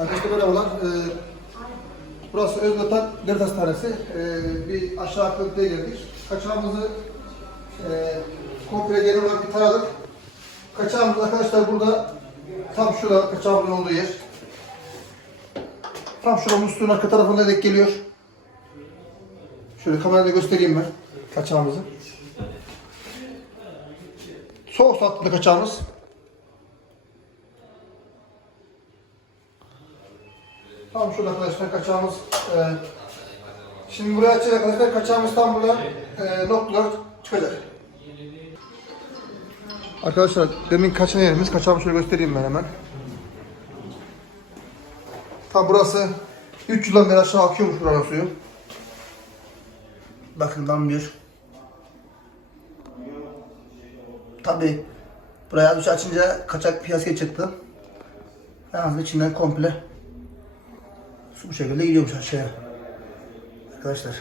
Arkadaşlar merhabalar. Ee, burası Özvatan Devlet Hastanesi. Ee, bir aşağı akıntıya girdik. Kaçağımızı e, komple genel olarak bir taradık. Kaçağımız arkadaşlar burada tam şurada kaçağımızın olduğu yer. Tam şuranın musluğun arka tarafına denk geliyor. Şöyle kamerada göstereyim ben kaçağımızı. Soğuk tatlı kaçağımız. Tam şurada arkadaşlar kaçağımız. E, şimdi buraya açacak arkadaşlar kaçağımız tam burada e, noktalar çıkacak. Arkadaşlar demin kaçan yerimiz. Kaçağımı şöyle göstereyim ben hemen. Tam burası 3 yıldan beri aşağı akıyormuş buranın suyu. Bakın damlıyor. Tabi buraya düş açınca kaçak piyasaya çıktı. Yalnız içinden komple su bu şekilde gidiyormuş aşağıya. Arkadaşlar.